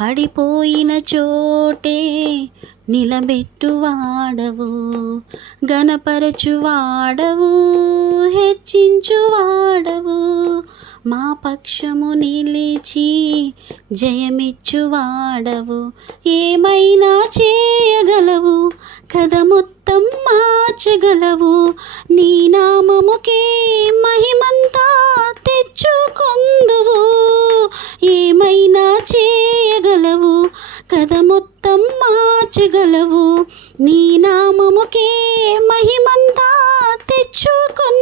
పడిపోయిన చోటే నిలబెట్టువాడవు గణపరచువాడవు హెచ్చించువాడవు. మా పక్షము నిలిచి జయమిచ్చువాడవు ఏమైనా చేయగలవు కథ మొత్తం మార్చగలవు. నీ నామముకే మహిమంతా తెచ్చుకుంది మార్చగలవు నీ నామముకే మహిమంతా తెచ్చుకొందువు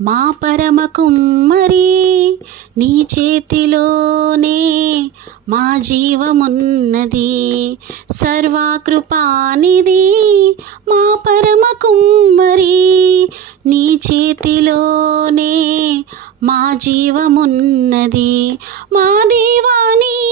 మా పరమ కుమ్మరి నీ చేతిలోనే మా జీవమున్నది. సర్వాకృపానిది మా పరమ కుమ్మరి నీ చేతిలోనే మా జీవమున్నది. మా దేవాని